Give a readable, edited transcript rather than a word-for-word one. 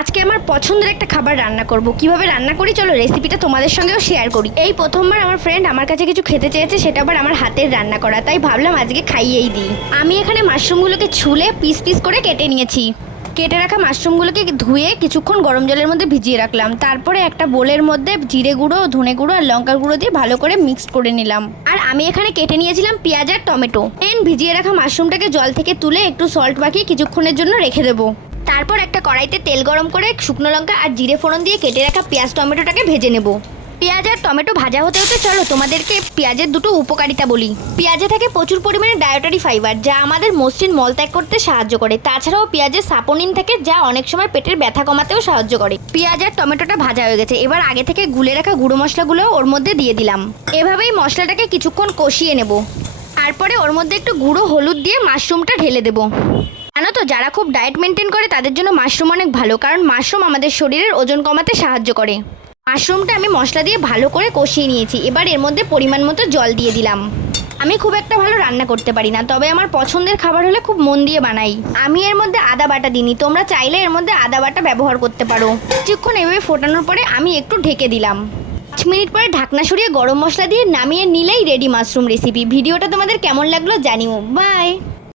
আজকে আমার পছন্দের একটা খাবার রান্না করব। কিভাবে রান্না করি চলো রেসিপিটা তোমাদের সঙ্গেও শেয়ার করি। এই প্রথমবার আমার ফ্রেন্ড আমার কাছে কিছু খেতে চেয়েছে, সেটা আবার আমার হাতের রান্না করা, তাই ভাবলাম আজকে খাইয়েই দিই। আমি এখানে মাশরুমগুলোকে ছুলে পিস পিস করে কেটে নিয়েছি। কেটে রাখা মাশরুমগুলোকে ধুয়ে কিছুক্ষণ গরম জলের মধ্যে ভিজিয়ে রাখলাম। তারপরে একটা বোলের মধ্যে জিরে গুঁড়ো, ধনে গুঁড়ো আর লঙ্কার গুঁড়ো দিয়ে ভালো করে মিক্সড করে নিলাম। আর আমি এখানে কেটে নিয়েছিলাম পেঁয়াজ আর টমেটো। ভিজিয়ে রাখা মাশরুমটাকে জল থেকে তুলে একটু সল্ট মাখিয়ে কিছুক্ষণের জন্য রেখে দেবো। তারপর একটা কড়াইতে তেল গরম করে শুকনো লঙ্কা আর জিরে ফোড়ন দিয়ে কেটে রাখা পেঁয়াজ টমেটোটাকে ভেজে নেব। পেঁয়াজ আর টমেটো ভাজা হতে হতে চলো তোমাদেরকে পেঁয়াজের দুটো উপকারিতা বলি। পেঁয়াজে থাকে প্রচুর পরিমাণে ডায়েটারি ফাইবার, যা আমাদের মসৃণ মলত্যাগ করতে সাহায্য করে। তাছাড়াও পেঁয়াজে সাপোনিন থাকে, যা অনেক সময় পেটের ব্যথা কমাতেও সাহায্য করে। পেঁয়াজ আর টমেটোটা ভাজা হয়ে গেছে, এবার আগে থেকে গুলে রাখা গুঁড়ো মশলাগুলো ওর মধ্যে দিয়ে দিলাম। এভাবেই মশলাটাকে কিছুক্ষণ কষিয়ে নেব। তারপরে ওর মধ্যে একটু গুঁড়ো হলুদ দিয়ে মাশরুমটা ঢেলে দেবো। জানো তো, যারা খুব ডায়েট মেনটেন করে তাদের জন্য মাশরুম অনেক ভালো, কারণ মাশরুম আমাদের শরীরের ওজন কমাতে সাহায্য করে। মাশরুমটা আমি মশলা দিয়ে ভালো করে কষিয়ে নিয়েছি। এবার এর মধ্যে পরিমাণ মতো জল দিয়ে দিলাম। আমি খুব একটা ভালো রান্না করতে পারি না, তবে আমার পছন্দের খাবার হলে খুব মন দিয়ে বানাই। আমি এর মধ্যে আদা বাটা দিইনি, তোমরা চাইলে এর মধ্যে আদা বাটা ব্যবহার করতে পারো। কিছুক্ষণ এভাবে ফোটানোর পরে আমি একটু ঢেকে দিলাম। 5 মিনিট পরে ঢাকনা সরিয়ে গরম মশলা দিয়ে নামিয়ে নিলেই রেডি মাশরুম রেসিপি। ভিডিওটা তোমাদের কেমন লাগলো জানিও। বাই।